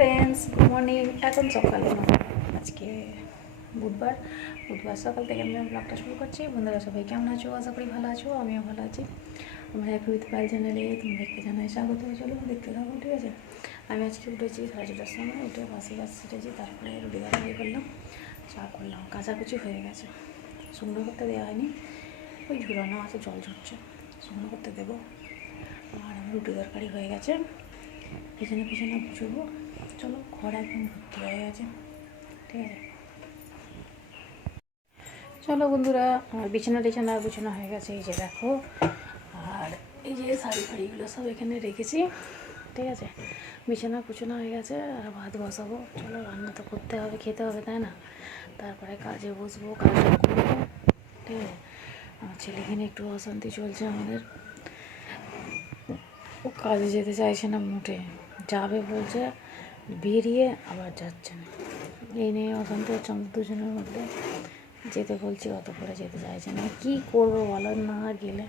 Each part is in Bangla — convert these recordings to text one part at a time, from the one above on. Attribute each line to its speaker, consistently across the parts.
Speaker 1: ফ্রেন্ডস গুড মর্নিং এখন সকালে। আজকে বুধবার। বুধবার সকাল থেকে আমি ব্লগটা শুরু করছি। বন্ধুরা সবাই কেমন আছো? আশা করি ভালো আছো, আমিও ভালো আছি। আমার হ্যাপি উইথ পাল চ্যানেলে তোমাদেরকে জানাই স্বাগত। চলো দেখতে থাকো, ঠিক আছে? আমি আজকে উঠেছি সাড়ে ছটার সময়, উঠে বাসে গাছ ছেটেছি তারপরে রুটি বাড়ি করলাম, চা করলাম, কাচাকুচি হয়ে গেছে। শুকনো করতে দেওয়া হয়নি, ওই ঝুলানো আছে, জল ঝরছে, শুকনো করতে দেবো। আর আমার রুটি তরকারি হয়ে গেছে। পিছনে পিছনে বুঝব চলো, ঘর একদম ভর্তি হয়ে গেছে। ঠিক আছে? চলো বন্ধুরা, আমার বিছানা টিছানা বিছানা হয়ে গেছে, এই যে দেখো। আর এই যে শাড়ি ফাড়িগুলো সব এখানে রেখেছি, ঠিক আছে? বিছানা কুচনা হয়ে গেছে, আর ভাত বসাবো। চলো, রান্না তো করতে হবে, খেতে হবে, তাই না? তারপরে কাজে বসবো, কাজে করব, ঠিক আছে? আমার ছেলেকে নিয়ে একটু অশান্তি চলছে আমাদের। ও কাজে যেতে চাইছে না, মোটে। যাবে বলছে বেরিয়ে আবার যাচ্ছে না। এই নিয়ে অশান্তি হচ্ছে আমাদের দুজনের মধ্যে যেতে বলছি, অত করে যেতে চাইছে না। কী করব বলো? না গেলে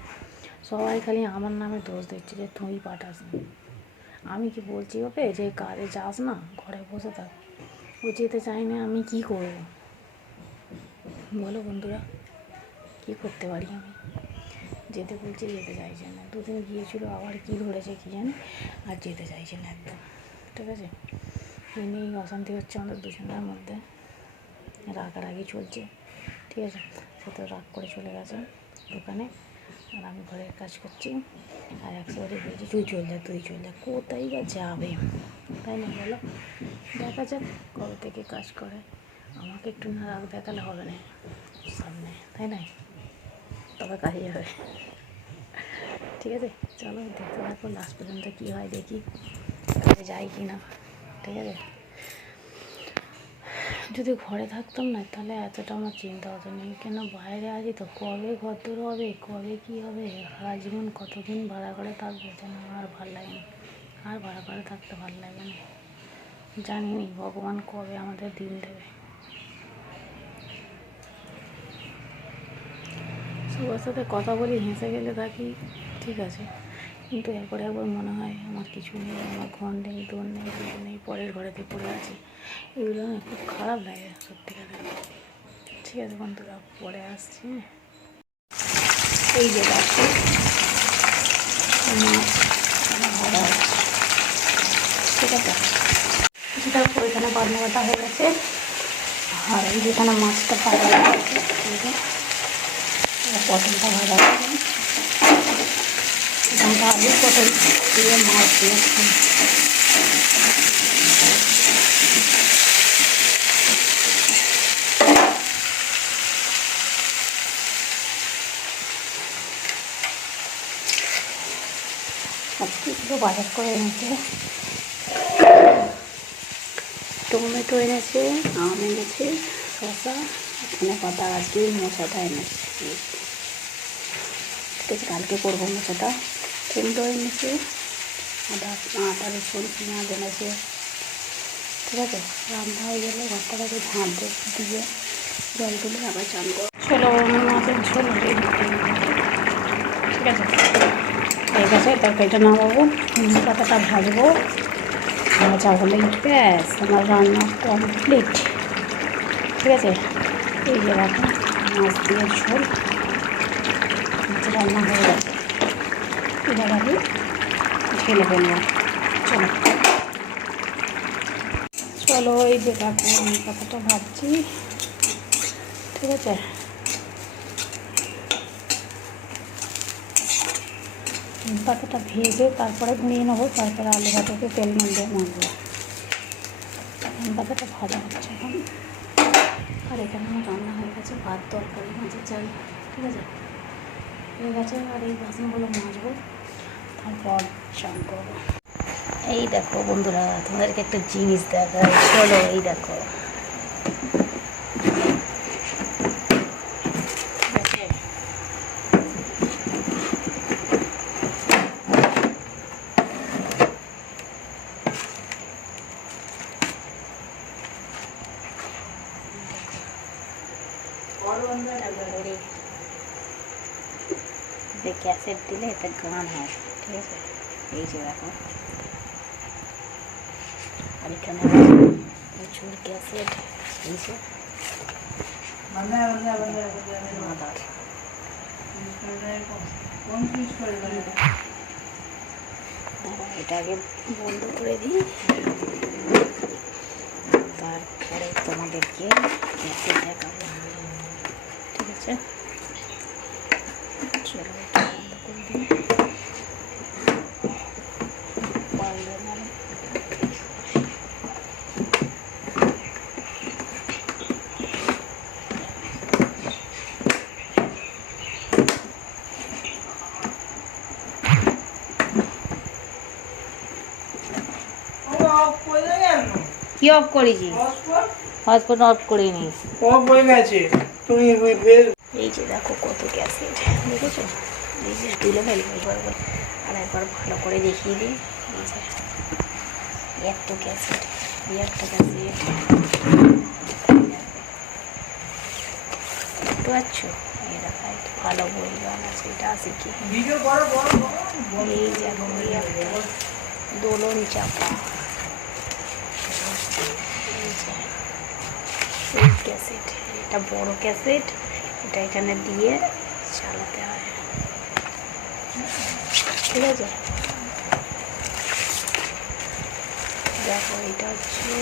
Speaker 1: সবাই খালি আমার নামে দোষ দিচ্ছে যে তুই পাঠাস না। আমি কি বলছি ওকে যে কাজে যাস না, ঘরে বসে থাক। ও যেতে চায় না, আমি কি করব? বলো বন্ধুরা, কী করতে পারি আমি? যেতে বলছি, যেতে চাইছে না। দুদিন গিয়েছিল, আবার কী ধরেছে কী জানি? আর যেতে চাইছে না একদম। ঠিক আছে? এই নিয়েই অশান্তি হচ্ছে আমাদের দুজনের মধ্যে। রাগারাগি চলছে, ঠিক আছে? সে তো রাগ করে চলে গেছে দোকানে। আর আমি ঘরের কাজ করছি, আর একসাথে বলছি, তুই চল যা, তুই চল যা, কোথায় বা যাবে? তাই না বলো? দেখা যাক কবে থেকে কাজ করে। আমাকে একটু না রাগ দেখালে হবে না সামনে, তাই না? তবে কাজে যাবে ঠিক আছে? চলো দেখতে থাকো লাস্ট পর্যন্ত কী হয় দেখি যাই কি না। ঠিক আছে? যদি ঘরে থাকতাম না, তাহলে এতটা আমার চিন্তা হতো না। কেন বাইরে আছি তো? কবে ঘর দূর হবে? কবে কী হবে? সারা জীবন কতদিন ভাড়া করে থাকব যেন আর ভালো লাগে না। আর ভাড়া করে থাকতে ভালো লাগে না। জানি নি, ভগবান কবে আমাদের দিন দেবে। সবার সাথে কথা বলি, হেসে গেলে থাকি, ঠিক আছে? কিন্তু এরপরে একবার মনে হয় আমার কিছু নেই, আমার ঘর নেই, দোর নেই, কিছু নেই, পরের ঘরেতে পড়ে আছে। এগুলো আমার খুব খারাপ লাগে সত্যিকারে ঠিক আছে বন্ধুরা, পরে আসছি। হ্যাঁ? এই যে মাছ ঠিক আছে? সেটা ওইখানে বাটা হয়ে গেছে। আর যেখানে মাছটা ভাজা হয়ে গেছে পটলটা ভাজা আছে এখানটা আলু পটল দিয়ে মাছ দিয়েছি এগুলো বাজার করে এনেছে। টমেটো এনেছে, আম এনেছে, শসা এখানে পাতা, আজকে মোচাটা এনেছে। ঠিক আছে, কালকে করব মোচাটা কুমড়ো এনেছে আদা আদা, রসুন, পেঁয়াজ এনেছে ঠিক আছে? রান্না হয়ে গেলে ঘরটাকে ঝাঁট দিয়ে জল তুলে আবার চান করো চলো মাছের ঝোল। ঠিক আছে? হয়ে গেছে তরকারিটা নামাবো। নিম পাতাটা ভাজবো। ভাজা হলেই ব্যাস, আমার রান্না কমপ্লিট ঠিক আছে? এই যে রাখা মাছ দিয়ে ঝোল। রান্না হয়ে গেছে এবার আমি ঢেলে ফেলব। চলো। চলো, এই যে দেখো নিম পাতাটা ভাজছি ঠিক আছে? পাতাটা ভেজে তারপরে নিয়ে নেব, তারপরে আলু ভাতাতে তেল মাখবো। নিম পাতাটা ভাজা হচ্ছে এখন। আর এখানে আমার রান্না হয়ে গেছে, ভাত, তরকারি, মাছের চাল। ঠিক আছে? হয়ে গেছে, আর এই বাসনগুলো মাজবো। এই দেখো বন্ধুরা, তোমাদেরকে একটা জিনিস দেখায় চলো এই দেখো। ক্যাসেট দিলে এতে গান হয়। ঠিক আছে? এই যে দেখো আর এখানে দাঁড়া, এটা আগে বন্ধ করে দিই। তারপরে তোমাদেরকে দেখাবো। ঠিক আছে চলো এটা বন্ধ করে দিই পারলে না কি অফ করেছি হটস্পট অফ করিনি এই যে দেখো কত ক্যাসেট দেখেছ? এই যে তুলে ফেলি একবার আর একবার ভালো করে দেখিয়ে দিই। এই যে এত ক্যাসেট এই একটা ক্যাসেট একটু ভালো বই গান আছে এটা আছে কি? এই একটা। দোলন চাপা এই যে এই ক্যাসেট, এটা বড় ক্যাসেট, এটা এখানে দিয়ে চালাতে হয়। ঠিক আছে? দেখো, এটা হচ্ছে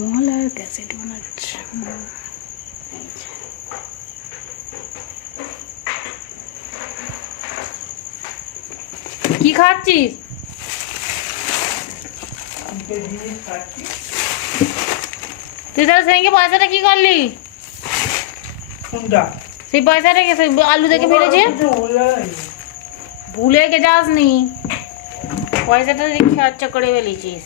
Speaker 1: মহলার ক্যাসেট বানাচ্ছে। কি খাচ্ছিস? তুই তাহলে সেদিনকে পয়সাটা কি করলি? সেই পয়সাটা কে সেই আলু দেখে ফেলেছে? ভুলে গে যাসনি। পয়সাটা দেখে খরচা করে ফেলেছিস।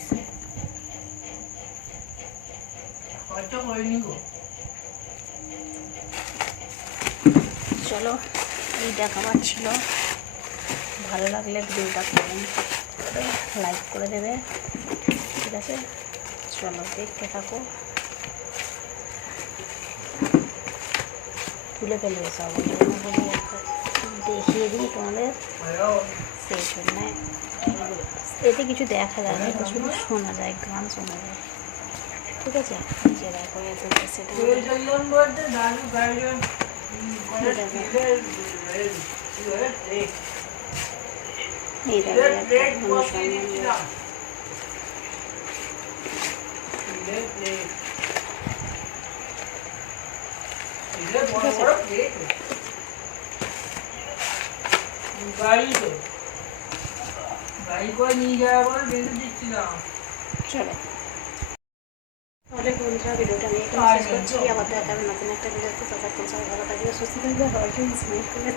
Speaker 1: চলো এই দেখাবার ছিল। ভালো লাগলে ভিডিওটা কমেন্ট করে লাইক করে দেবে। ঠিক আছে? চলো, দেখতে থাকো। তুলে ফেলবে সব। দেখিয়ে দিই তোমাদের। সেই জন্য এতে কিছু দেখা যায় না শুধু শোনা যায়, গান শোনা যায়। ঠিক আছে? যে দেখো এত সেটা এই দেখো চলো তাহলে বন্ধুরা ভিডিওটা নিয়ে এখানে শেষ করছি আবার দেখা হবে নতুন একটা ভিডিওতে ততক্ষণ সবাই ভালো থাকবে সুস্থ থাকবে হরফিন স্মাইল করে